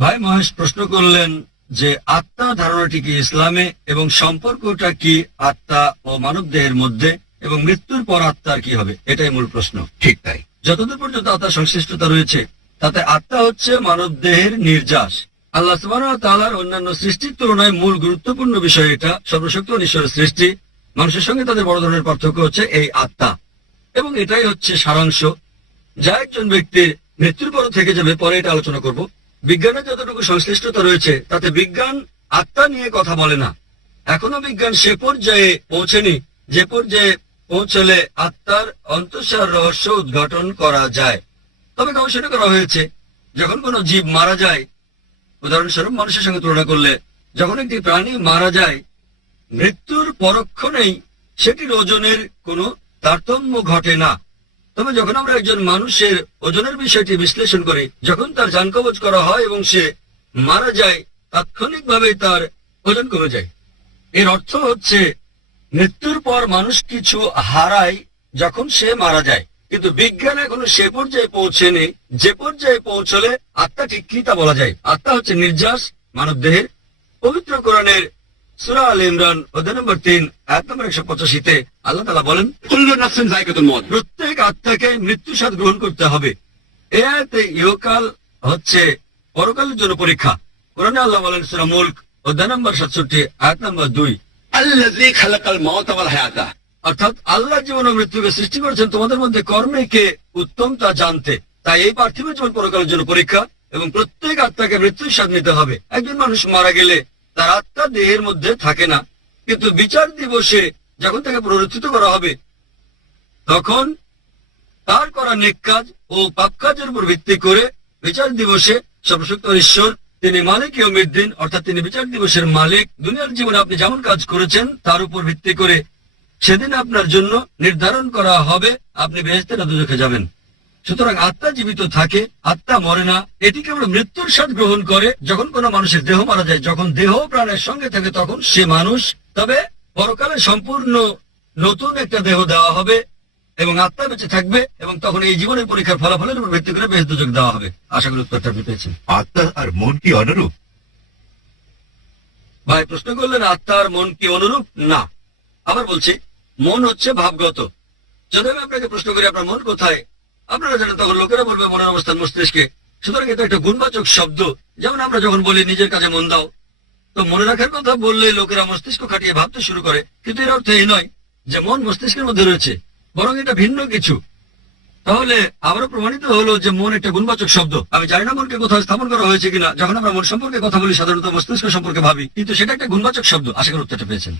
ভাই মহেশ প্রশ্ন করলেন যে আত্মা ধারণাটি কি ইসলামে এবং সম্পর্কটা কি আত্মা ও মানব দেহের মধ্যে এবং মৃত্যুর পর আত্মার কি হবে? এটাই মূল প্রশ্ন। ঠিক তাই। যতদূর পর্যন্ত আত্মার সংশ্লিষ্টতা রয়েছে তাতে আত্মা হচ্ছে মানব দেহের নির্যাস। আল্লাহ ওয়া অন্যান্য সৃষ্টির তুলনায় মূল গুরুত্বপূর্ণ বিষয় এটা সর্বশক্তি ঈশ্বরের সৃষ্টি। মানুষের সঙ্গে তাদের বড় ধরনের পার্থক্য হচ্ছে এই আত্মা। এবং এটাই হচ্ছে সারাংশ। যা একজন ব্যক্তির মৃত্যুর পর থেকে যাবে পরে এটা আলোচনা করব। বিজ্ঞানের যতটুকু সংশ্লিষ্টতা রয়েছে, তাতে বিজ্ঞান আত্মা নিয়ে কথা বলে না। এখনও বিজ্ঞান সে পর্যায়ে পৌঁছেনি, যে পর্যায়ে পৌঁছলে আত্মার অন্তঃসার রহস্য উদ্ঘাটন করা যায়। তবে গবেষণা করা হয়েছে, যখন কোনো জীব মারা যায়, উদাহরণস্বরূপ মানুষের সঙ্গে তুলনা করলে, যখন একটি প্রাণী মারা যায়, মৃত্যুর পরক্ষণেই সেটির ওজনের কোনো তারতম্য ঘটে না। তবে যখন আমরা একজন মানুষের ওজনের বিষয়টি বিশ্লেষণ করি, যখন তার যান কবচ করা হয় এবং সে মারা যায়, তাৎক্ষণিকভাবে তার ওজন কমে যায়। এর অর্থ হচ্ছে, মৃত্যুর পর মানুষ কিছু হারায় যখন সে মারা যায়। কিন্তু বিজ্ঞান এখনও সে পর্যায়ে পৌঁছেনি। যে পর্যায়ে পৌঁছলে আত্মা ঠিক কি তা বলা যায়। আত্মা হচ্ছে নির্যাস মানব দেহের পবিত্র কোরআনের সুরা আল ইমরান অধ্যায় নম্বর তিন এক নম্বর একশো পঁচাশিতে আল্লাহ তালা বলেন কুল্লু নাফসিন যায়কাতুল মউত প্রত্যেক আত্মাকে মৃত্যু স্বাদ গ্রহণ করতে হবে। এ আয়াতে ইহকাল হচ্ছে পরকালের জন্য পরীক্ষা। কোরআনে আল্লাহ বলেন সুরা মুল্ক অধ্যায় নম্বর সাতষট্টি আয়াত নম্বর দুই। আল্লাযী খালাকাল মাউতা ওয়াল হায়াতা। অর্থাৎ আল্লাহ জীবন ও মৃত্যুকে সৃষ্টি করেছেন তোমাদের মধ্যে কর্মে কে উত্তম তা জানতে। তাই এই পার্থিব জীবন পরকালের জন্য পরীক্ষা এবং প্রত্যেক আত্মাকে মৃত্যুর স্বাদ নিতে হবে। একজন মানুষ মারা গেলে তার আত্মা দেহের মধ্যে থাকে না। কিন্তু বিচার দিবসে যখন তাকে পুনরুত্থিত করা হবে, তখন তার করা নেক কাজ ও পাপ কাজের উপর ভিত্তি করে বিচার দিবসে সর্বশক্ত ঈশ্বর, তিনি মালিক ইয়মিদ্দিন অর্থাৎ তিনি বিচার দিবসের মালিক, দুনিয়ার জীবনে আপনি যেমন কাজ করেছেন, তার উপর ভিত্তি করে সেদিন আপনার জন্য নির্ধারণ করা হবে, আপনি বেহেস্তে না দুজখে যাবেন। সুতরাং আত্মা জীবিত থাকে আত্মা মরে না। এটি কেবল মৃত্যুর স্বাদ গ্রহণ করে যখন কোনো মানুষের দেহ মারা যায় যখন দেহ প্রাণের সঙ্গে থাকে তখন সে মানুষ। তবে পরকালে সম্পূর্ণ নতুন একটা দেহ দেওয়া হবে এবং আত্মা বেঁচে থাকবে এবং তখন এই জীবনের পরীক্ষার ফলাফলের উপর ভিত্তি করে বেশ দুযোগ দেওয়া হবে। আশা করি উত্তরটা আপনি পেয়েছেন। আত্মা আর মন কি অনুরূপ? ভাই প্রশ্ন করলেন আত্মা আর মন কি অনুরূপ? না। আবার বলছি মন হচ্ছে ভাবগত। যদি আমি আপনাকে প্রশ্ন করি আপনার মন কোথায়? আপনারা জানেন, তখন লোকেরা বলবে, মনের অবস্থান মস্তিষ্কে। সুতরাং এটা একটা গুণবাচক শব্দ। যেমন আমরা যখন বলি, নিজের কাছে মন দাও, তো মনে রাখার কথা বললে লোকেরা মস্তিষ্ক খাটিয়ে ভাবতে শুরু করে। কিন্তু এর অর্থ এই নয় যে মন মস্তিষ্কের মধ্যে রয়েছে, বরং এটা ভিন্ন কিছু। তাহলে আবারও প্রমাণিত হলো যে মন একটা গুণবাচক শব্দ। আমি জানি না মনকে কোথাও স্থাপন করা হয়েছে কিনা। যখন আমরা মন সম্পর্কে কথা বলি, সাধারণত মস্তিষ্ক সম্পর্কে ভাবি। কিন্তু সেটা একটা গুণবাচক শব্দ। আশা করি উত্তরটা পেয়েছেন।